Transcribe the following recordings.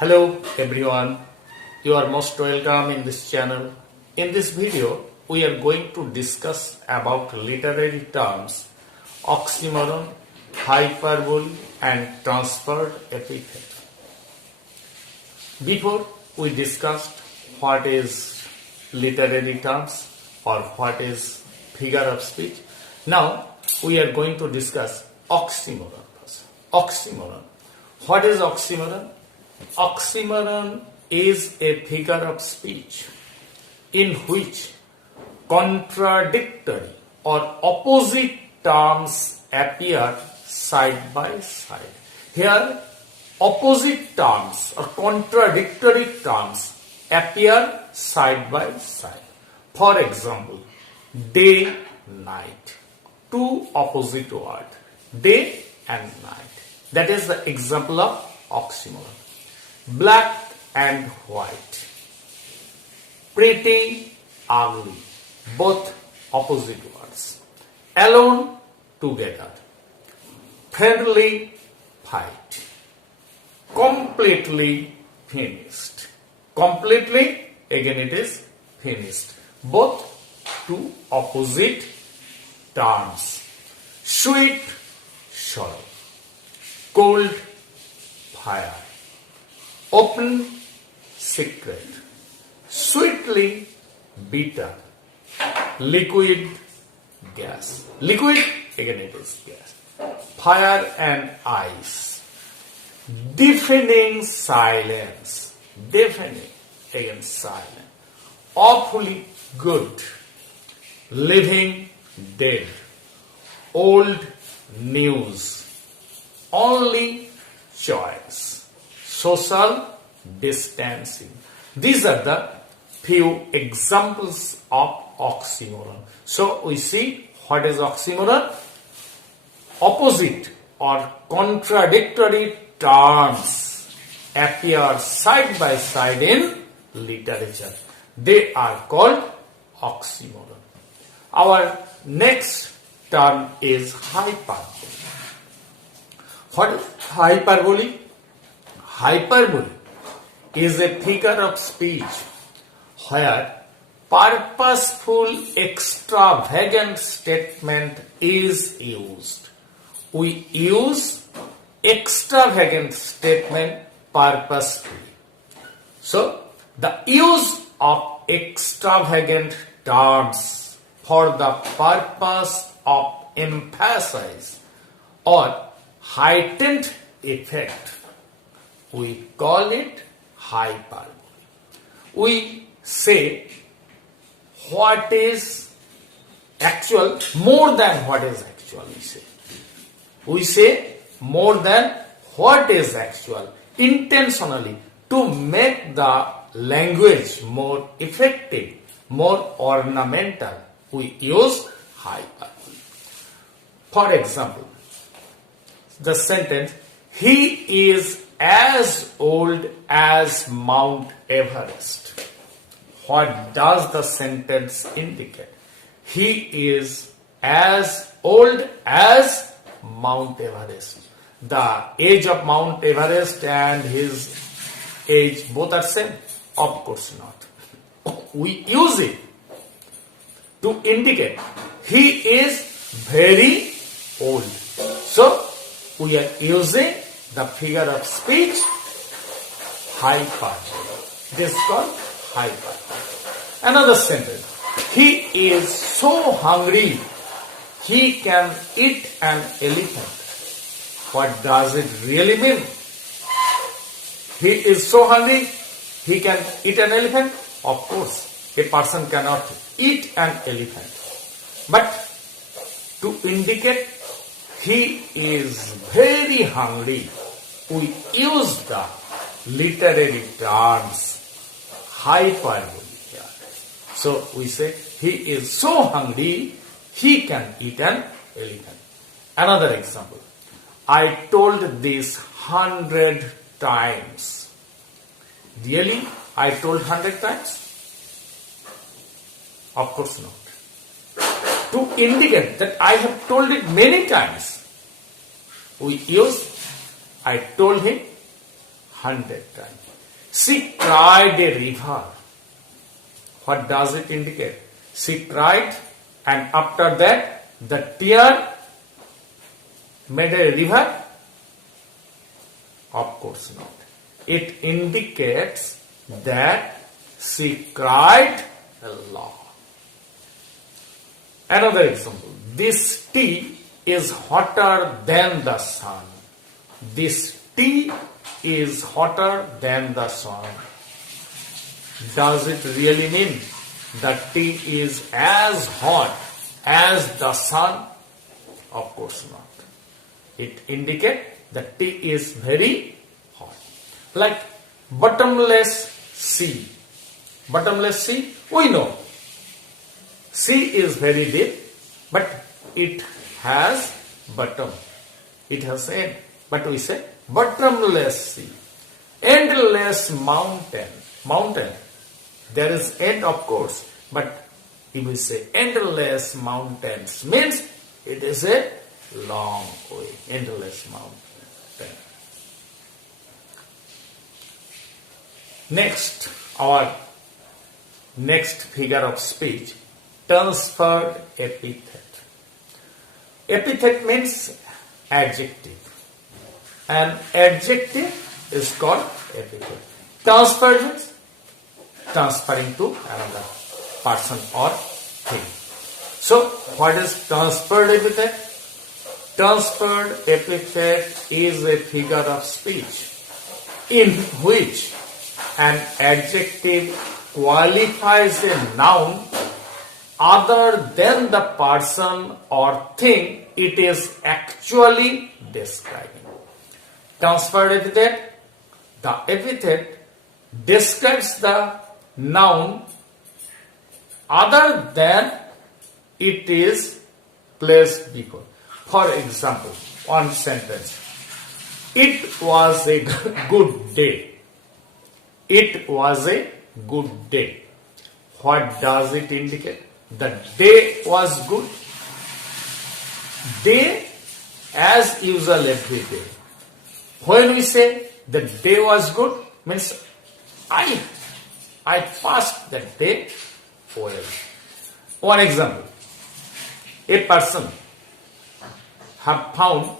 Hello everyone, you are most welcome in this channel. In this video, we are going to discuss about literary terms, oxymoron, hyperbole and transferred epithet. Before we discussed what is literary terms or what is figure of speech, now we are going to discuss oxymoron first. Oxymoron. What is oxymoron? Oxymoron is a figure of speech in which contradictory or opposite terms appear side by side. Here, opposite terms or contradictory terms appear side by side. For example, day, night. Two opposite words, day and night. That is the example of oxymoron. Black and white, pretty, ugly, both opposite words. Alone, together, friendly, fight, completely, finished. Completely, again it is finished. Both two opposite terms. Sweet, sorrow, cold, fire, open, secret, sweetly, bitter, liquid, gas. Liquid, again it is gas. Fire and ice. Deafening silence. Deafening, again silence. Awfully good. Living dead. Old news. Only choice. Social distancing. These are the few examples of oxymoron. So we see what is oxymoron. Opposite or contradictory terms appear side by side in literature. They are called oxymoron. Our next term is hyperbole. What is hyperbole? Hyperbole is a figure of speech where purposeful extravagant statement is used. We use extravagant statement purposefully. So, the use of extravagant terms for the purpose of emphasis or heightened effect, we call it hyperbole. We say what is actual more than what is actual, we say. We say more than what is actual intentionally to make the language more effective, more ornamental. We use hyperbole. For example, the sentence, he is as old as Mount Everest. What does the sentence indicate? He is as old as Mount Everest. The age of Mount Everest and his age both are same? Of course not. We use it to indicate he is very old. So, we are using the figure of speech hyperbole. This is called hyperbole. Another sentence. He is so hungry he can eat an elephant. What does it really mean? He is so hungry he can eat an elephant? Of course, a person cannot eat an elephant. But to indicate he is very hungry, we use the literary terms hyperbole here. So we say he is so hungry he can eat an elephant. Another example. I told this 100 times. Really? I told 100 times? Of course not. To indicate that I have told it many times, we use I told him 100 times. She cried a river. What does it indicate? She cried, and after that the tear made a river? Of course not. It indicates that she cried a lot. Another example. This tea is hotter than the sun. This tea is hotter than the sun. Does it really mean that tea is as hot as the sun? Of course not. It indicates that tea is very hot. Like bottomless sea. Bottomless sea, we know. Sea is very deep, but it has bottom. It has end. But we say bottomless sea. Endless mountain. Mountain. There is end, of course, but if we say endless mountains, means it is a long way. Endless mountain. Next, our next figure of speech, transferred epithet. Epithet means adjective. An adjective is called epithet. Transferred means transferring to another person or thing. So, what is transferred epithet? Transferred epithet is a figure of speech in which an adjective qualifies a noun other than the person or thing it is actually describing. Transferred epithet, the epithet describes the noun other than it is placed before. For example, one sentence. It was a good day. It was a good day. What does it indicate? The day was good. Day as usual every day. When we say the day was good, means I passed that day well. One example. A person have found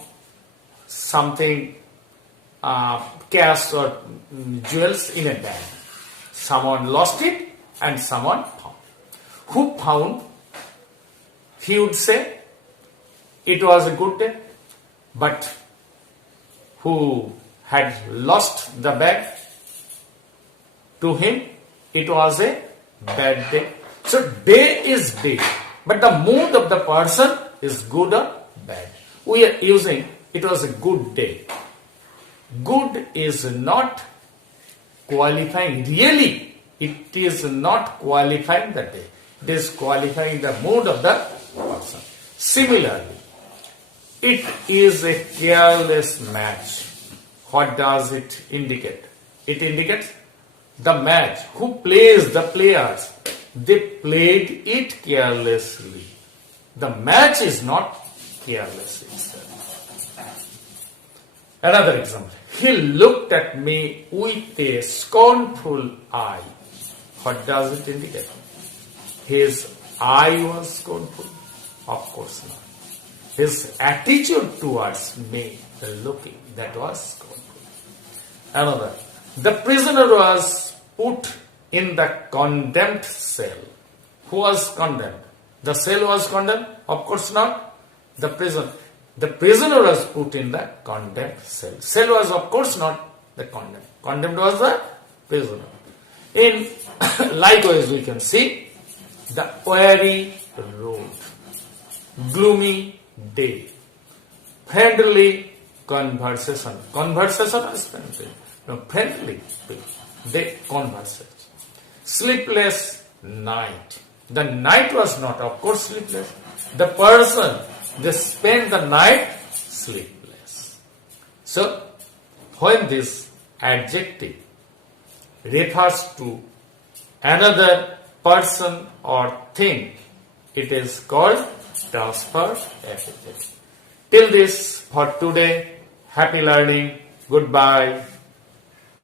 something, cash or jewels in a bag. Someone lost it and someone found. Who found? He would say it was a good day, but who had lost the bag, to him it was a bad day. So day is day, but the mood of the person is good or bad. We are using it was a good day. Good is not qualifying, really it is not qualifying the day. It is qualifying the mood of the person. Similarly, it is a careless match. What does it indicate? It indicates the match. Who plays? The players. They played it carelessly. The match is not careless itself. Another example. He looked at me with a scornful eye. What does it indicate? His eye was scornful? Of course not. His attitude towards me, the looking, that was scornful. Another. The prisoner was put in the condemned cell. Who was condemned? The cell was condemned? Of course not. The prisoner. The prisoner was put in the condemned cell. Cell was of course not the condemned. Condemned was the prisoner. In likewise we can see the weary road, gloomy day, friendly conversation. Conversation is friendly. No, friendly day conversation. Sleepless night. The night was not, of course, sleepless. The person, they spent the night sleepless. So, when this adjective refers to another person or thing, it is called transferred epithet. Till this for today. Happy learning. Goodbye.